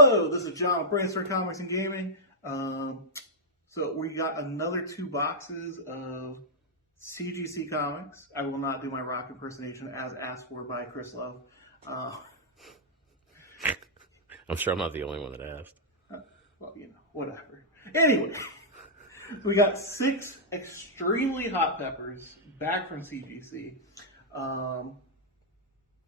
Hello, this is John with Brainstorm Comics and Gaming. So we got another 2 boxes of CGC comics. I will not do my rock impersonation as asked for by Chris Love. I'm sure I'm not the only one that asked. Well, you know, whatever. Anyway, we got 6 extremely hot peppers back from CGC.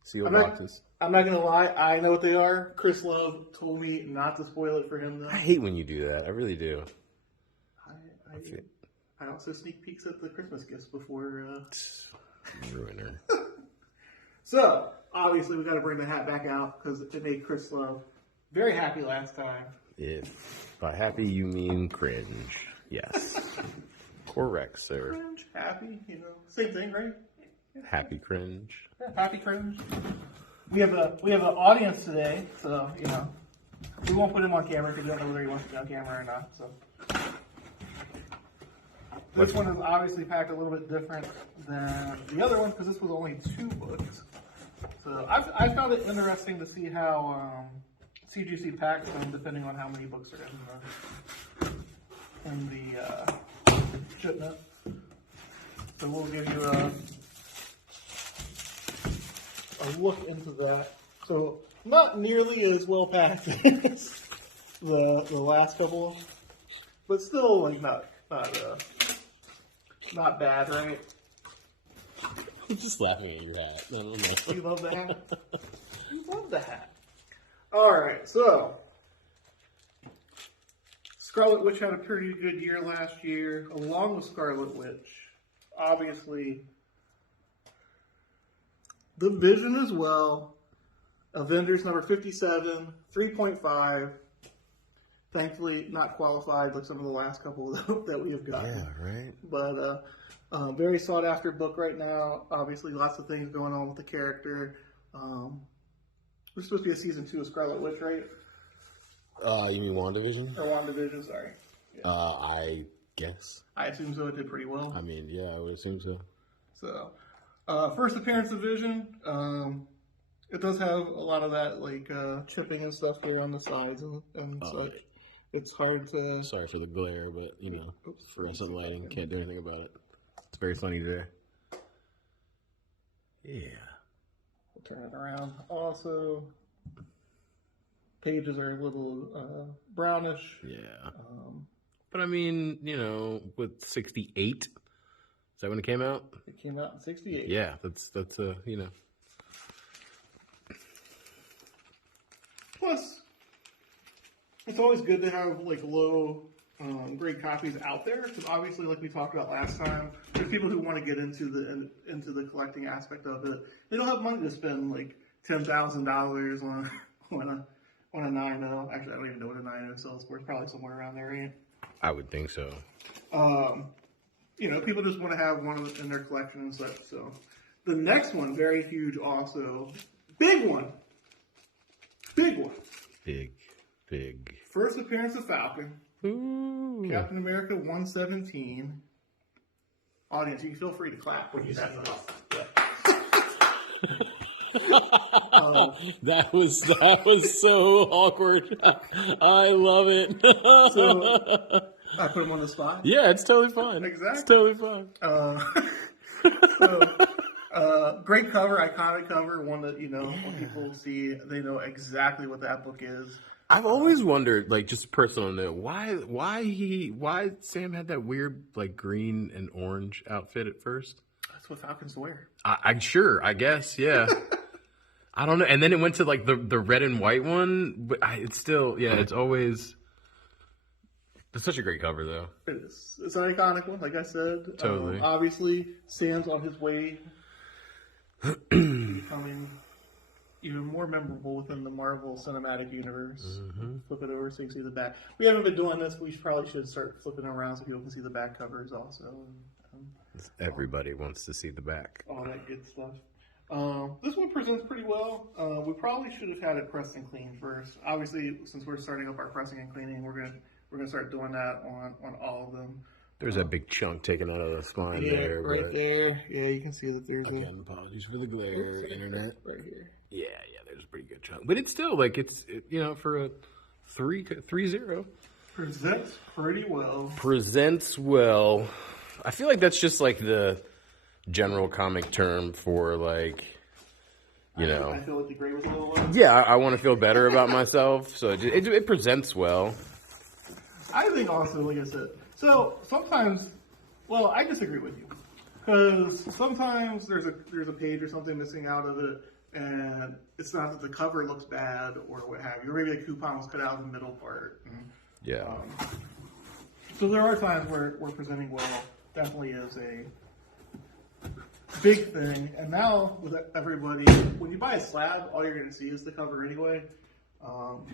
Seal boxes. I'm not going to lie. I know what they are. Chris Love told me not to spoil it for him, though. I hate when you do that. I really do. I also sneak peeks at the Christmas gifts before... Ruiner. So, obviously, we got to bring the hat back out because it made Chris Love very happy last time. If by happy you mean cringe. Yes. Correct, sir. Cringe, happy, you know, same thing, right? Happy cringe. Yeah, happy cringe. We have an audience today, so you know we won't put him on camera because we don't know whether he wants to be on camera or not. So this one is obviously packed a little bit different than the other one because this was only 2 books. So I found it interesting to see how CGC packs them depending on how many books are in the shipment. So we'll give you a look into that. So not nearly as well packed as the last couple, but still like not bad, right? I'm just laughing at your hat. I don't know. You love the hat? You love the hat. Alright, so Scarlet Witch had a pretty good year last year, along with Scarlet Witch. Obviously, The Vision as well. Avengers number 57, 3.5. Thankfully, not qualified like some of the last couple that we have gotten. Yeah, right. But very sought after book right now. Obviously, lots of things going on with the character. There's supposed to be a season 2 of Scarlet Witch, right? You mean WandaVision? Or WandaVision, sorry. Yeah. I guess. I assume so. It did pretty well. I mean, yeah, I would assume so. So, first appearance of Vision. It does have a lot of that, like, chipping and stuff there on the sides and such. It's hard to... Sorry for the glare, but, you know, fluorescent lighting, can't do anything about it. It's very funny there. Yeah. We'll turn it around. Also, pages are a little brownish. Yeah. But, I mean, you know, with 68, is that when it came out? It came out in 68. Yeah, that's you know. Plus, it's always good to have like low grade copies out there because obviously, like we talked about last time, there's people who want to get into the collecting aspect of it. They don't have money to spend like $10,000 on a 9.0. Actually, I don't even know what a 9.0 sells for. It's probably somewhere around there, right? I would think so. You know, people just want to have one in their collection and such. So, the next one, very huge, also big one. Big. First appearance of Falcon. Ooh. Captain America 117. Audience, you can feel free to clap when you say that. That was so awkward. I love it. So, I put him on the spot? Yeah, it's totally fine. Exactly. It's totally fine. Great cover, iconic cover, one that, you know, when people see, they know exactly what that book is. I've always wondered, like, just personal note, why Sam had that weird, like, green and orange outfit at first. That's what Falcons wear. I'm sure, I guess, yeah. I don't know. And then it went to, like, the red and white one, but it's still, yeah, it's always... It's such a great cover, though. It is. It's an iconic one, like I said. Totally. Obviously, Sam's on his way becoming even more memorable within the Marvel Cinematic Universe. Mm-hmm. Flip it over so you can see the back. We haven't been doing this, but we probably should start flipping around so people can see the back covers also. Everybody wants to see the back. All that good stuff. This one presents pretty well. We probably should have had it pressed and cleaned first. Obviously, since we're starting up our pressing and cleaning, we're gonna start doing that on all of them. There's a big chunk taken out of the spine there. Right there. Yeah, you can see that there's again, apologies for the glare, internet. Right here. Yeah, there's a pretty good chunk. But it's still, like, you know, for 3-0. Presents pretty well. Presents well. I feel like that's just like the general comic term for like, you know. I feel like the grade was a little low. Yeah, I want to feel better about myself, so it presents well. I think also, like I said, so sometimes, well, I disagree with you. Because sometimes there's a page or something missing out of it, and it's not that the cover looks bad or what have you, or maybe a coupon was cut out in the middle part. Yeah. So there are times where presenting well definitely is a big thing. And now with everybody, when you buy a slab, all you're going to see is the cover anyway. So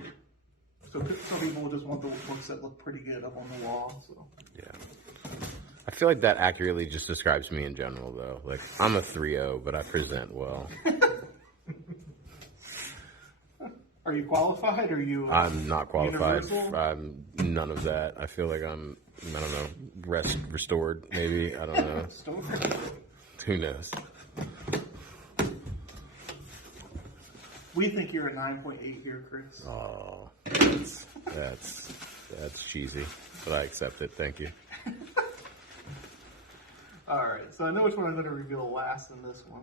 some people will just want the books that look pretty good up on the wall. So. Yeah. I feel like that accurately just describes me in general, though. Like, I'm a 3-0, but I present well. Are you qualified? Or are you? I'm not qualified. Universal? I'm none of that. I feel like I'm, I don't know, restored, maybe. I don't know. Who knows? We think you're a 9.8 here, Chris. Oh, that's cheesy, but I accept it. Thank you. All right, so I know which one I'm going to reveal last in this one.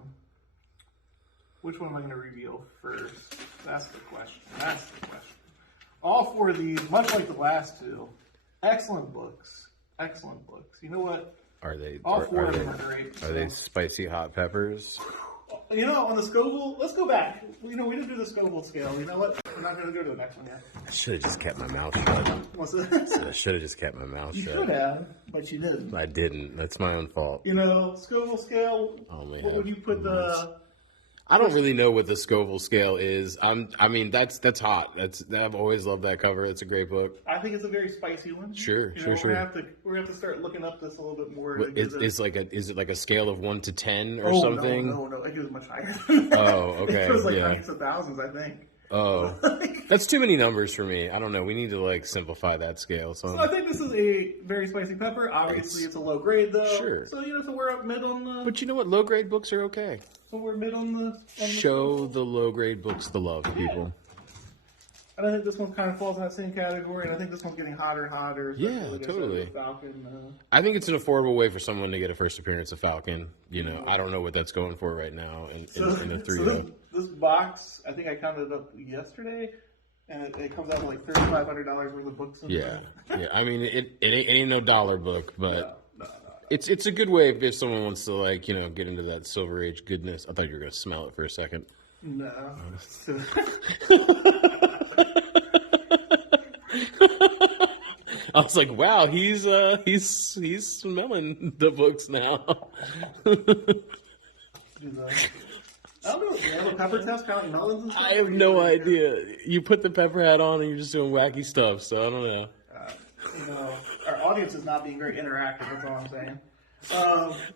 Which one am I going to reveal first? That's the question. All four of these, much like the last two, excellent books. Excellent books. You know what? Are they? All four of them are great. Are they spicy hot peppers? You know, on the Scoville, let's go back. You know, we didn't do the Scoville scale. You know what? We're not going to go to the next one yet. I should have just kept my mouth shut. What's that? I should have just kept my mouth You shut. should have, but you didn't. I didn't. That's my own fault. You know, Scoville scale. Oh man. What would you put the? I don't really know what the Scoville scale is. I mean, that's hot. I've always loved that cover. It's a great book. I think it's a very spicy one. Sure. We're gonna have to start looking up this a little bit more. Is it like a scale of 1 to 10 or Oh, something? No. It goes much higher. Oh, okay. It goes like yeah. hundreds of thousands, I think. Oh, that's too many numbers for me. I don't know. We need to like simplify that scale. So I think this is a very spicy pepper. Obviously, it's a low grade though. Sure. So so we're up mid on the. But you know what? Low grade books are okay. So we're mid on the. Show the low grade books the love, people. And I think this one kind of falls in that same category, and I think this one's getting hotter and hotter. Yeah, like totally. I said, Falcon. I think it's an affordable way for someone to get a first appearance of Falcon. You know, I don't know what that's going for right now in a 3-0. So this box, I think I counted it up yesterday, and it comes out to like $3,500 worth of books. Yeah. I mean, it ain't no dollar book, but No. it's a good way if someone wants to like get into that Silver Age goodness. I thought you were gonna smell it for a second. No. I was like, wow, he's smelling the books now. I don't know. Yeah, the pepper test count melons and stuff. I have no idea. You put the pepper hat on and you're just doing wacky stuff, so I don't know. Our audience is not being very interactive. That's all I'm saying.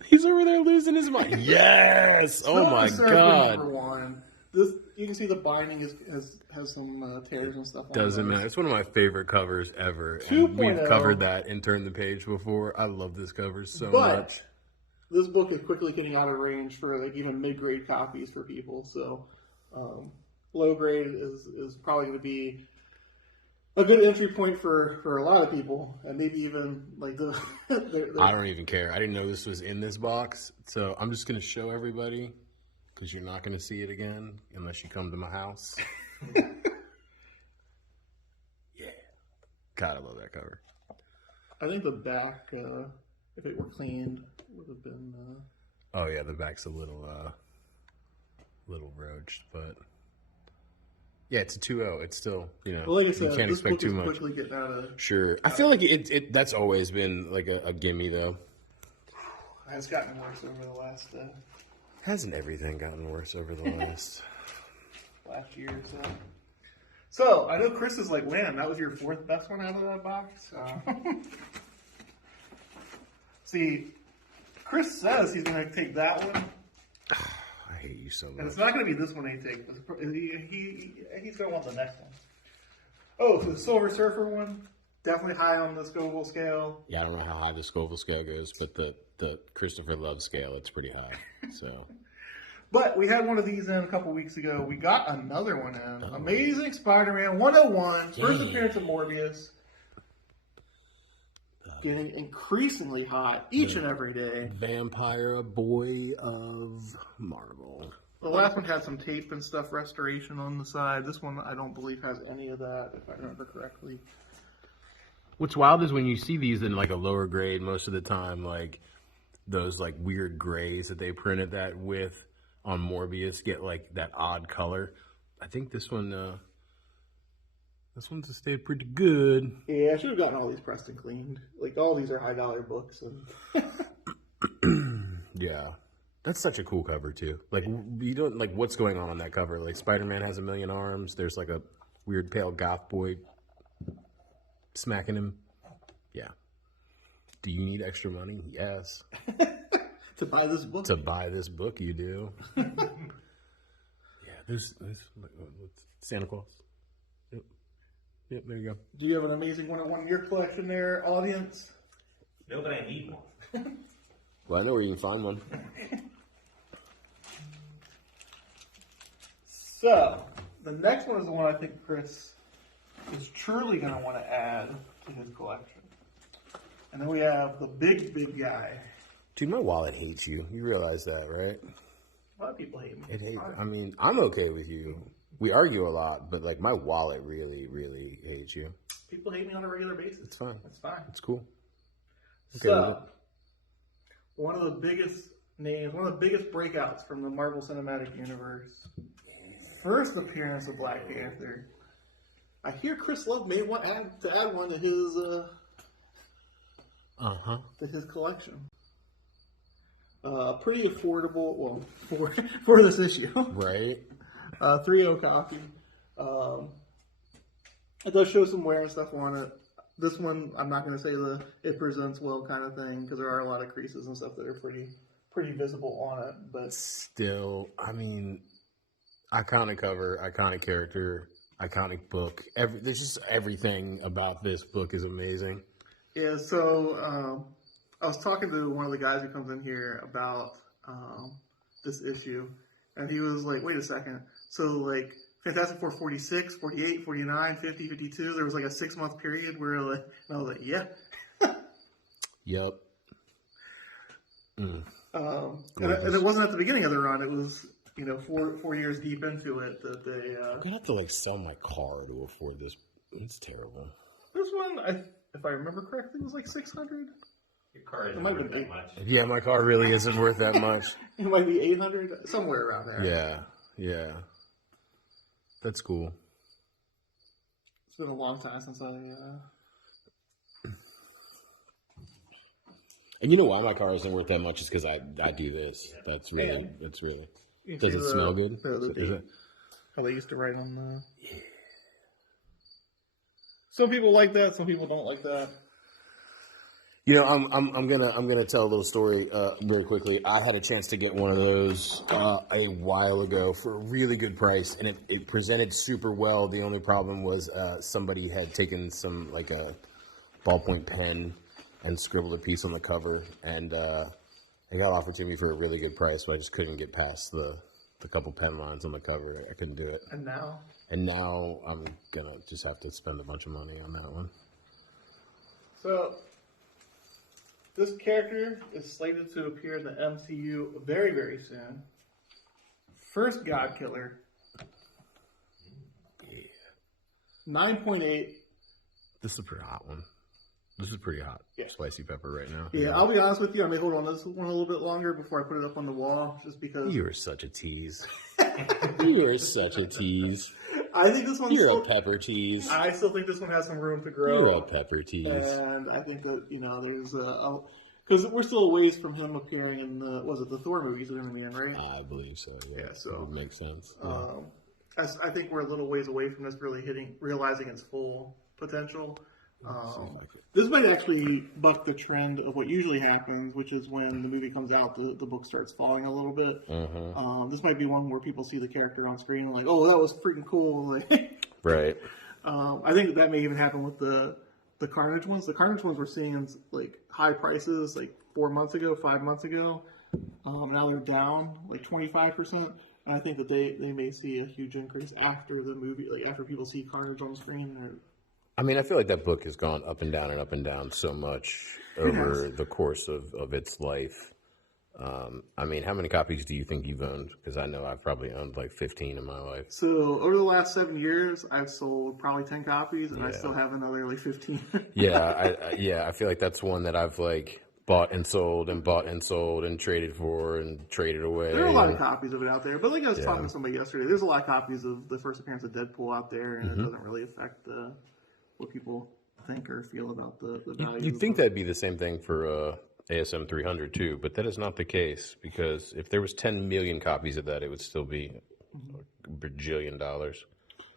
He's over there losing his mind. Yes! Oh my god. Number one. This, you can see the binding has some tears and stuff. Doesn't matter. It's one of my favorite covers ever. 2.0. And we've covered that and turned the page before. I love this cover so But much. this book is quickly getting out of range for like even mid-grade copies for people. So low grade is probably going to be a good entry point for a lot of people, and maybe even like the. I don't even care. I didn't know this was in this box, so I'm just going to show everybody because you're not going to see it again unless you come to my house. Yeah. God, I love that cover. I think the back, if it were cleaned, would have been. Oh yeah, the back's a little roached, but yeah, it's a 2-0. It's still, Well, like I said, you can't this expect book too is much. quickly getting out of. Sure, I feel like it that's always been like a gimme though. It's gotten worse over the last Hasn't everything gotten worse over the last year or so? So I know Chris is like, man, that was your fourth best one out of that box. See, Chris says he's going to take that one. I hate you so much. And it's not going to be this one he takes. He's going to want the next one. Oh, so the Silver Surfer one, definitely high on the Scoville scale. Yeah, I don't know how high the Scoville scale goes, but the Christopher Love scale, it's pretty high. So But we had one of these in a couple weeks ago. We got another one in. Amazing Spider-Man 101. First appearance of Morbius. Getting increasingly hot each and every day. Vampire boy of Marvel. The last one had some tape and stuff restoration on the side. This one I don't believe has any of that, if I remember correctly. What's wild is when you see these in like a lower grade most of the time, like those like weird grays that they printed that with on Morbius get like that odd color. I think this one's stayed pretty good. Yeah, I should have gotten all these pressed and cleaned. Like all these are high dollar books and Yeah. That's such a cool cover too. Like you don't like what's going on that cover. Like Spider-Man has a million arms. There's like a weird pale goth boy smacking him. Yeah. Do you need extra money? Yes. To buy this book. To buy this book, you do. Yeah. This Santa Claus. Yep. There you go. Do you have an amazing 101 in your collection there, audience? No, but I need one. Well, I know where you can find one. So, the next one is the one I think Chris is truly going to want to add to his collection. And then we have the big guy. Dude, my wallet hates you. You realize that, right? A lot of people hate me. It hates. I mean, I'm okay with you. We argue a lot, but like my wallet really, really hates you. People hate me on a regular basis. It's fine. It's fine. It's cool. Okay, So, one of the biggest names, one of the biggest breakouts from the Marvel Cinematic Universe. First appearance of Black Panther. I hear Chris Love may want to add one to his to his collection. Pretty affordable. Well, for this issue, right? 3.0 copy. It does show some wear and stuff on it. This one, I'm not going to say it presents well kind of thing because there are a lot of creases and stuff that are pretty visible on it. But still, I mean, iconic cover, iconic character, iconic book. There's just everything about this book is amazing. Yeah. So I was talking to one of the guys who comes in here about this issue, and he was like, "Wait a second. So like." Fantastic Four 46, 48, 49, 50, 52. There was like a 6-month period where like, and I was like, yeah. Yep. And it wasn't at the beginning of the run. It was, 4 years deep into it that they. I'm gonna have to like sell my car to afford this. It's terrible. This one, if I remember correctly, was like 600. Your car isn't worth that much. Yeah, my car really isn't worth that much. It might be 800, somewhere around there. Yeah. That's cool. It's been a long time since I. And you know why my car isn't worth that much is because I do this. That's really. Does it smell good? Is it? How they used to write on the. Yeah. Some people like that. Some people don't like that. I'm gonna tell a little story really quickly. I had a chance to get one of those a while ago for a really good price, and it presented super well. The only problem was somebody had taken some like a ballpoint pen and scribbled a piece on the cover, and it got offered to me for a really good price, but I just couldn't get past the couple pen lines on the cover. I couldn't do it. And now I'm gonna just have to spend a bunch of money on that one. So. This character is slated to appear in the MCU very, very soon. First God Killer. Yeah. 9.8. This is a pretty hot one. This is pretty hot. Yeah. Spicy pepper right now. Yeah, I'll be honest with you. I may hold on to this one a little bit longer before I put it up on the wall, just because. You're such a tease. You're such a tease. I think this one's You're a pepper tease. I still think this one has some room to grow. You're a pepper tease. And I think that, there's because we're still a ways from him appearing in the Thor movies are going to be in, right? I believe so, yeah. So it would make sense. Yeah. I think we're a little ways away from this really realizing its full potential. This might actually buck the trend of what usually happens, which is when the movie comes out, the book starts falling a little bit. This might be one where people see the character on screen and like, oh, that was freaking cool. Right. I think that may even happen with the Carnage ones. The Carnage ones we're seeing in like high prices like 4 months ago, 5 months ago. Now they're down like 25%. And I think that they may see a huge increase after the movie, like after people see Carnage on the screen. I mean, I feel like that book has gone up and down and up and down so much over the course of its life. I mean, how many copies do you think you've owned? Because I know I've probably owned like 15 in my life. So over the last 7 years, I've sold probably 10 copies, and I still have another like 15. I feel like that's one that I've like bought and sold and traded for and traded away. There are a lot of copies of it out there, but like I was talking to somebody yesterday, there's a lot of copies of the first appearance of Deadpool out there, and it doesn't really affect what people think or feel about the value. You'd think that'd be the same thing for ASM 300 too, but that is not the case, because if there was 10 million copies of that, it would still be a bajillion dollars.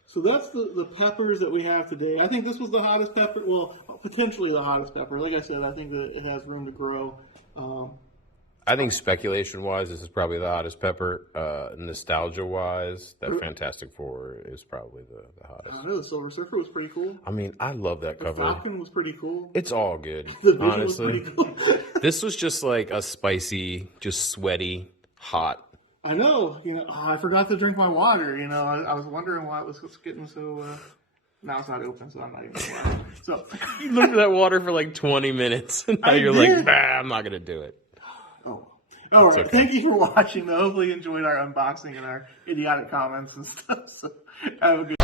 So that's the peppers that we have today. I think this was the hottest pepper, well, potentially the hottest pepper. Like I said, I think that it has room to grow. I think speculation-wise, this is probably the hottest pepper. Nostalgia-wise, that Fantastic Four is probably the hottest. I know the Silver Surfer was pretty cool. I mean, I love that cover. The Falcon was pretty cool. It's all good, The Vision honestly. was pretty cool. This was just like a spicy, just sweaty, hot. I know. I forgot to drink my water. I was wondering why it was getting so. Now it's not open, so I'm not even going to lie. So You looked at that water for like 20 minutes, and now you're like, I'm not going to do it. Oh. All right. Okay. Thank you for watching. Hopefully you enjoyed our unboxing and our idiotic comments and stuff. So have a good